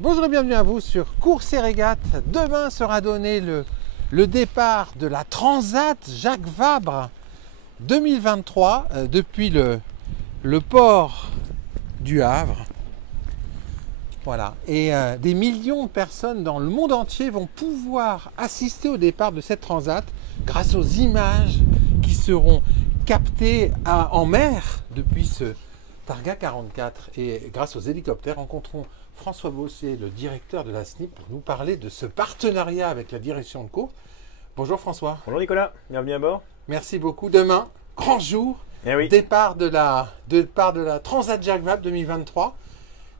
Bonjour et bienvenue à vous sur Courses et Régates. Demain sera donné le départ de la Transat Jacques Vabre 2023 depuis le port du Havre. Voilà. Et des millions de personnes dans le monde entier vont pouvoir assister au départ de cette Transat grâce aux images qui seront captées en mer depuis ce Targa 44. Et grâce aux hélicoptères, rencontrons François Bossier, le directeur de la SNIP, pour nous parler de ce partenariat avec la direction de course. Bonjour François. Bonjour Nicolas, bienvenue à bord. Merci beaucoup. Demain, grand jour, départ de la Transat Jacques Vabre 2023.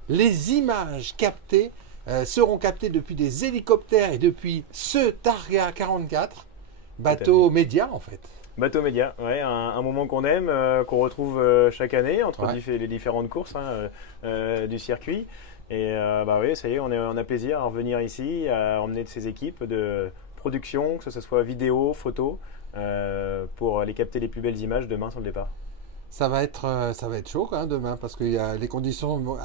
Les images captées seront captées depuis des hélicoptères et depuis ce Targa 44, bateau média en fait. Bateau média, ouais, un moment qu'on aime, qu'on retrouve chaque année entre les différentes courses du circuit. Et oui, ça y est, on a plaisir à revenir ici, à emmener de ces équipes de production, que ce soit vidéo, photo, pour aller capter les plus belles images demain sur le départ. Ça va être chaud quand même demain parce qu'il y a les conditions.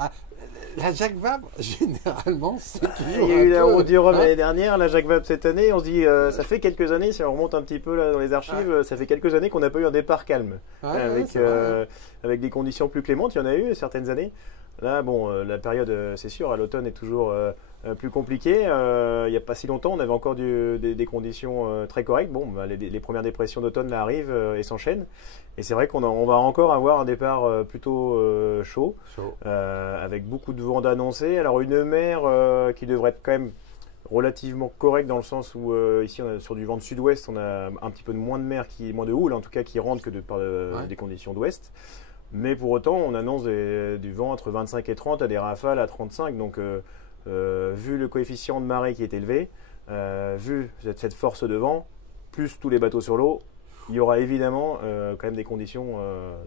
La Jacques Vabre, généralement, c'est toujours. Il y a eu la Route du Rhum l'année dernière, la Jacques Vabre cette année. On se dit, ça fait quelques années, si on remonte un petit peu là, dans les archives, ça fait quelques années qu'on n'a pas eu un départ calme. Avec des conditions plus clémentes, il y en a eu certaines années. Là, bon, la période, c'est sûr, à l'automne est toujours plus compliquée. Il n'y a pas si longtemps, on avait encore des conditions très correctes. Bon, les premières dépressions d'automne là arrivent et s'enchaînent. Et c'est vrai qu'on va encore avoir un départ plutôt chaud. Avec beaucoup de vent d'annoncer. Alors une mer qui devrait être quand même relativement correcte dans le sens où ici on a, sur du vent de sud-ouest, on a un petit peu moins de mer, moins de houle en tout cas qui rentre que par des conditions d'ouest. Mais pour autant, on annonce du vent entre 25 et 30 à des rafales à 35. Donc, vu le coefficient de marée qui est élevé, vu cette force de vent, plus tous les bateaux sur l'eau, il y aura évidemment quand même des conditions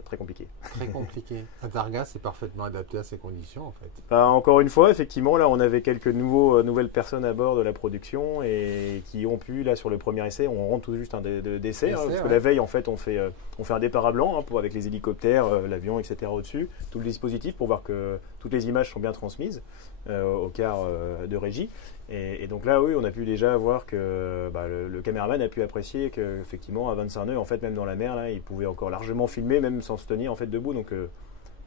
très compliquées. Très compliquées. Un Targa, c'est parfaitement adapté à ces conditions en fait. Encore une fois, effectivement, là on avait quelques nouvelles personnes à bord de la production et qui ont pu, là sur le premier essai, on rentre tout juste un d'essai, parce que la veille en fait on fait un départ à blanc avec les hélicoptères, l'avion, etc. au-dessus, tout le dispositif pour voir que toutes les images sont bien transmises au quart de régie. Et donc là, oui, on a pu déjà voir que le caméraman a pu apprécier qu'effectivement, à 25 nœuds, en fait, même dans la mer, là, il pouvait encore largement filmer, même sans se tenir en fait debout. Donc,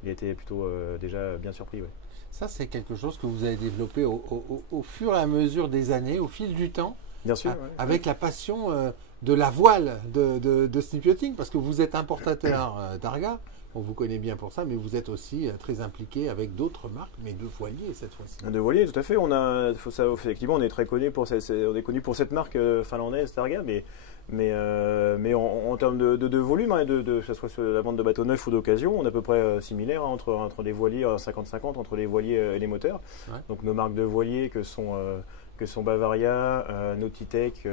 il était plutôt déjà bien surpris. Ouais. Ça, c'est quelque chose que vous avez développé au fur et à mesure des années, au fil du temps. Bien sûr. Avec la passion de la voile de Snip Yachting, parce que vous êtes importateur Targa. On vous connaît bien pour ça, mais vous êtes aussi très impliqué avec d'autres marques, mais de voiliers cette fois-ci. De voiliers, tout à fait. Effectivement, on est très connu pour cette marque finlandaise Targa, mais en termes de volume, que ce soit sur la vente de bateaux neufs ou d'occasion, on est à peu près similaire entre les voiliers 50-50, entre les voiliers et les moteurs. Ouais. Donc nos marques de voiliers que sont Bavaria, Nautitech,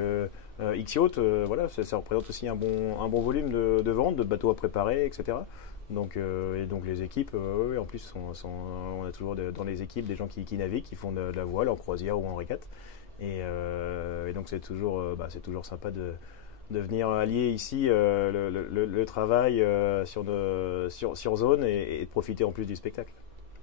X-Yacht, voilà, ça représente aussi un bon volume de vente, de bateaux à préparer, etc. Donc les équipes, en plus, on a toujours dans les équipes des gens qui naviguent, qui font de la voile en croisière ou en régate. Et donc c'est toujours sympa de venir allier ici le travail sur zone et de profiter en plus du spectacle.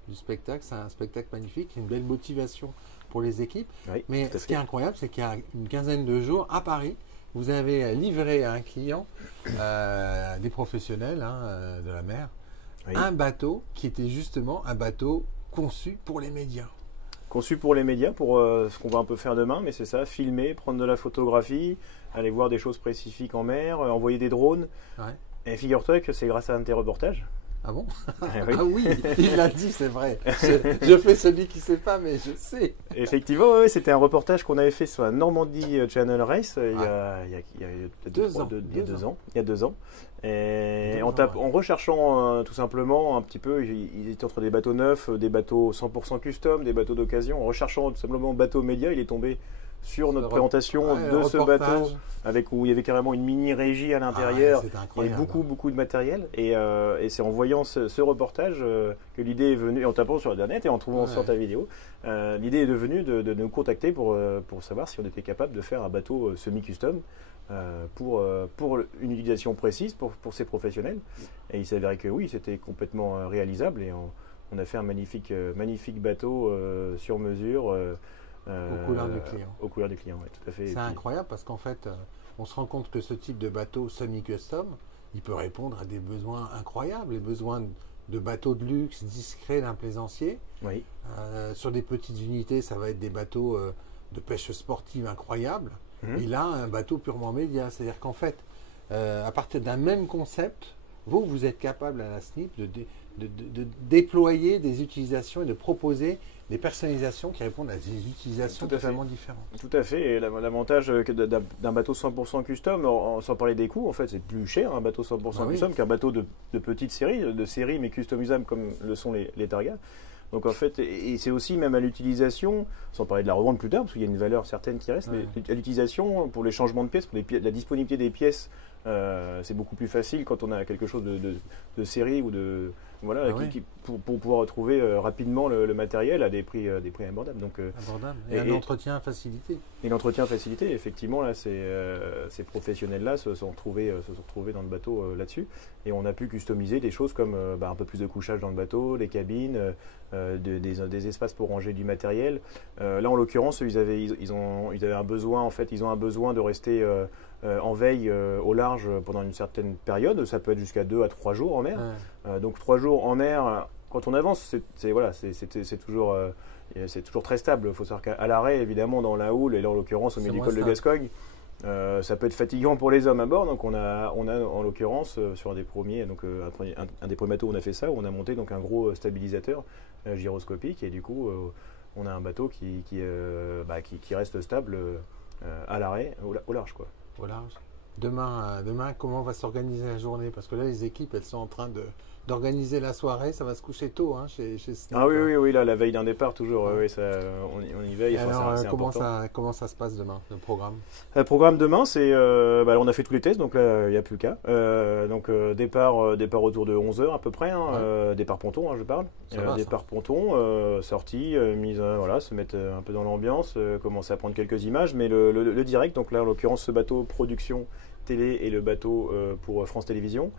Du spectacle, c'est un spectacle magnifique, une belle motivation pour les équipes. Oui, mais ce qui est incroyable, c'est qu'il y a une quinzaine de jours à Paris, vous avez livré à un client, des professionnels de la mer, un bateau qui était justement un bateau conçu pour les médias. Conçu pour les médias, pour ce qu'on va un peu faire demain, mais c'est ça, filmer, prendre de la photographie, aller voir des choses spécifiques en mer, envoyer des drones. Ouais. Et figure-toi que c'est grâce à un de tes reportages. Ah bon? Ah oui, il l'a dit, c'est vrai. Je fais celui qui ne sait pas, mais je sais. Effectivement, oui, c'était un reportage qu'on avait fait sur la Normandie Channel Race il y a deux ans. Et en recherchant tout simplement un petit peu, ils étaient entre des bateaux neufs, des bateaux 100% custom, des bateaux d'occasion. En recherchant tout simplement bateau média, il est tombé sur notre présentation de ce bateau où il y avait carrément une mini régie à l'intérieur. Il y avait beaucoup de matériel et c'est en voyant ce reportage que l'idée est venue, en tapant sur Internet et en trouvant sur ta vidéo, l'idée est devenue de nous contacter pour savoir si on était capable de faire un bateau semi-custom pour une utilisation précise pour ces professionnels. Et il s'avérait que oui, c'était complètement réalisable et on a fait un magnifique bateau sur mesure. Aux couleurs du client. Aux couleurs du client, oui, tout à fait. C'est incroyable parce qu'en fait, on se rend compte que ce type de bateau semi-custom, il peut répondre à des besoins incroyables, les besoins de bateaux de luxe, discrets d'un plaisancier. Oui. Sur des petites unités, ça va être des bateaux de pêche sportive incroyables. Et là, un bateau purement média. C'est-à-dire qu'en fait, à partir d'un même concept, vous êtes capable à la SNIP de déployer des utilisations et de proposer des personnalisations qui répondent à des utilisations totalement différentes. Tout à fait. Et l'avantage d'un bateau 100% custom, sans parler des coûts, en fait, c'est plus cher un bateau 100% custom qu'un bateau de petite série, mais customisables comme le sont les Targa. Donc en fait, et c'est aussi même à l'utilisation, sans parler de la revente plus tard, parce qu'il y a une valeur certaine qui reste, mais à l'utilisation, pour les changements de pièces, pour la disponibilité des pièces, c'est beaucoup plus facile quand on a quelque chose de série ou de voilà, pour pouvoir retrouver rapidement le matériel à des prix abordables. Donc, abordable. Et un entretien facilité. Et l'entretien facilité, effectivement, là, ces professionnels-là se sont retrouvés dans le bateau là-dessus. Et on a pu customiser des choses comme un peu plus de couchage dans le bateau, des cabines, des espaces pour ranger du matériel. Là, en l'occurrence, ils avaient un besoin, en fait, ils ont un besoin de rester en veille au large pendant une certaine période. Ça peut être jusqu'à 2 à 3 jours en mer. Donc 3 jours en mer, quand on avance, c'est toujours très stable. Il faut savoir qu'à l'arrêt, évidemment, dans la houle, et là en l'occurrence au Médicole de Gascogne, ça peut être fatigant pour les hommes à bord. Donc on a en l'occurrence sur un des premiers bateaux où on a fait ça, où on a monté donc un gros stabilisateur gyroscopique, et du coup on a un bateau qui reste stable à l'arrêt, au large, quoi. Au large. Demain, comment va s'organiser la journée? Parce que là, les équipes, elles sont en train d'organiser la soirée. Ça va se coucher tôt chez Snip. Ah oui, là, la veille d'un départ, toujours. Oui, on y veille. Alors, comment ça se passe demain, le programme? Le programme demain, c'est... on a fait tous les tests, donc là, il n'y a plus qu'à. Départ autour de 11h à peu près. Départ ponton, je parle. Départ ponton, sortie, se mettre un peu dans l'ambiance, commencer à prendre quelques images. Mais le direct, donc là, en l'occurrence, ce bateau production télé et le bateau pour France Télévisions.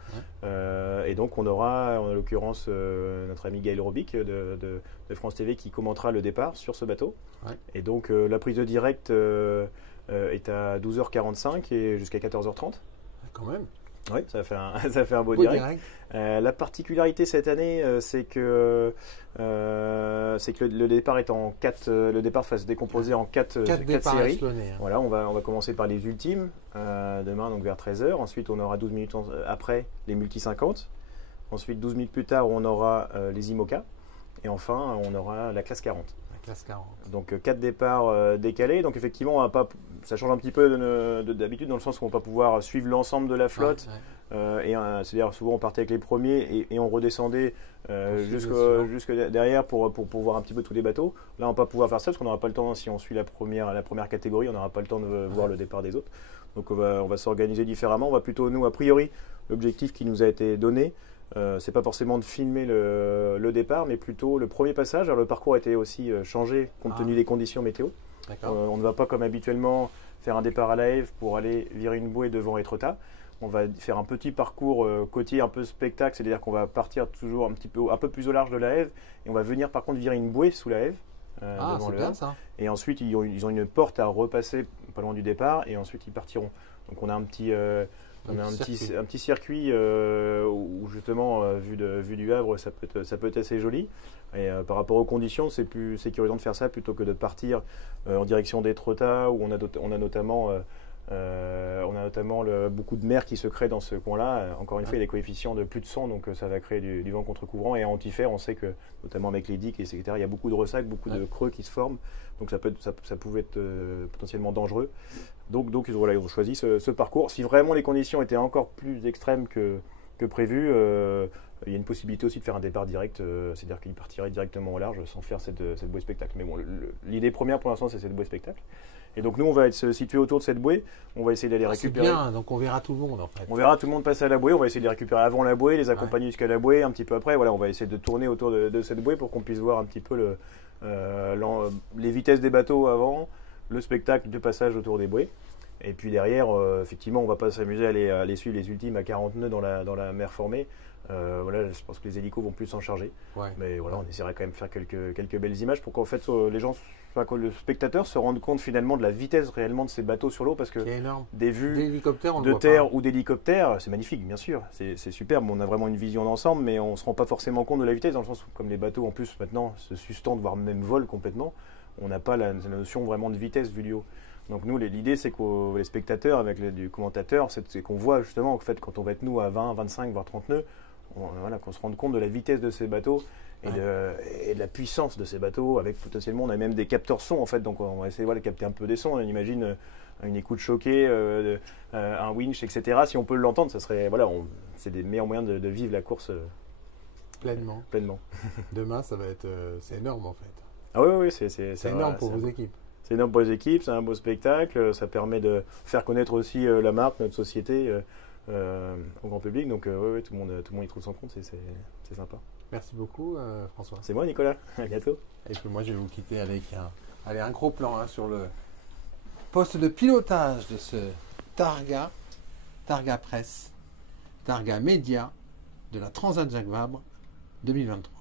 Et donc on aura en l'occurrence notre ami Gaël Robic de France TV qui commentera le départ sur ce bateau. Et donc la prise de direct est à 12h45 et jusqu'à 14h30. Quand même. Oui, ça fait un beau direct. La particularité cette année, c'est que le départ est en 4. Le départ va se décomposer en 4 séries. Voilà, on va commencer par les ultimes demain, donc vers 13h. Ensuite, on aura 12 minutes après les multi 50. Ensuite, 12 minutes plus tard, on aura les IMOCA. Et enfin, on aura la classe 40. Classe 40. Donc 4 départs décalés. Donc effectivement, ça change un petit peu d'habitude dans le sens où on va pas pouvoir suivre l'ensemble de la flotte. C'est-à-dire souvent on partait avec les premiers et on redescendait jusque derrière pour voir un petit peu tous les bateaux. Là, on va pas pouvoir faire ça parce qu'on n'aura pas le temps. Si on suit la première catégorie, on n'aura pas le temps de voir le départ des autres. Donc on va s'organiser différemment. On va plutôt, nous, a priori, l'objectif qui nous a été donné, c'est pas forcément de filmer le départ, mais plutôt le premier passage. Alors, le parcours a été aussi changé compte tenu des conditions météo. On ne va pas comme habituellement faire un départ à la Hève pour aller virer une bouée devant Étretat. On va faire un petit parcours côtier un peu spectacle, c'est-à-dire qu'on va partir toujours un peu plus au large de la Hève et on va venir par contre virer une bouée sous la Hève. C'est bien ça. Et ensuite ils ont une porte à repasser pas loin du départ et ensuite ils partiront. Donc on a un petit circuit où justement vu du Havre ça peut être assez joli. Et par rapport aux conditions, c'est plus sécurisant de faire ça plutôt que de partir en direction d'Étretat où on a notamment beaucoup de mer qui se crée dans ce coin-là. Encore une fois, il y a des coefficients de plus de 100, donc ça va créer du vent contre-couvrant. Et à Antifer, on sait que, notamment avec les digues, etc., il y a beaucoup de ressacs, beaucoup de creux qui se forment. Donc ça pouvait être potentiellement dangereux. Donc voilà, ils ont choisi ce parcours. Si vraiment les conditions étaient encore plus extrêmes que prévu, il y a une possibilité aussi de faire un départ direct, c'est-à-dire qu'ils partiraient directement au large sans faire cette bouée spectacle. Mais bon, l'idée première pour l'instant, c'est cette bouée spectacle. Et donc nous, on va être situé autour de cette bouée. On va essayer d'aller récupérer. C'est bien, donc on verra tout le monde en fait. On verra tout le monde passer à la bouée. On va essayer de les récupérer avant la bouée, les accompagner jusqu'à la bouée, un petit peu après. Voilà, on va essayer de tourner autour de cette bouée pour qu'on puisse voir un petit peu les vitesses des bateaux avant, le spectacle de passage autour des bouées. Et puis derrière, effectivement, on ne va pas s'amuser à aller suivre les ultimes à 40 nœuds dans la mer formée. Voilà, je pense que les hélicos vont plus s'en charger. Ouais. Mais voilà, on essaiera quand même de faire quelques belles images pour qu'en fait les gens, que le spectateur se rende compte finalement de la vitesse réellement de ces bateaux sur l'eau, parce que des vues de terre ou d'hélicoptère, c'est magnifique, bien sûr, c'est superbe. On a vraiment une vision d'ensemble, mais on ne se rend pas forcément compte de la vitesse, dans le sens où comme les bateaux en plus maintenant se suspendent, voire même volent complètement, on n'a pas la notion vraiment de vitesse vue du haut. Donc nous, l'idée, c'est que les spectateurs, avec du commentateur, c'est qu'on voit justement, en fait, quand on va être nous à 20, 25, voire 30 nœuds, voilà, qu'on se rende compte de la vitesse de ces bateaux et de la puissance de ces bateaux. Avec potentiellement, on a même des capteurs son, en fait, donc on va essayer de capter un peu des sons. On imagine une écoute choquée, un winch, etc. Si on peut l'entendre, ça serait, voilà, c'est des meilleurs moyens de vivre la course pleinement. Demain, ça va être, c'est énorme en fait. Ah oui, c'est énorme pour vos équipes. C'est énorme pour les équipes, c'est un beau spectacle, ça permet de faire connaître aussi la marque, notre société au grand public. Donc ouais, tout le monde y trouve son compte, c'est sympa. Merci beaucoup François. C'est moi Nicolas, à bientôt. Et puis moi je vais vous quitter avec un gros plan sur le poste de pilotage de ce Targa Presse, Targa Média de la Transat Jacques Vabre 2023.